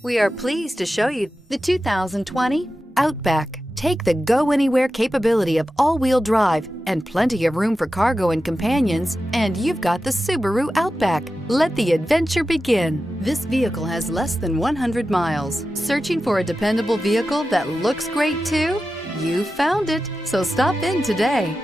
We are pleased to show you the 2020 Outback. Take the go-anywhere capability of all-wheel drive and plenty of room for cargo and companions, and you've got the Subaru Outback. Let the adventure begin. This vehicle has less than 100 miles. Searching for a dependable vehicle that looks great too? You found it, so stop in today.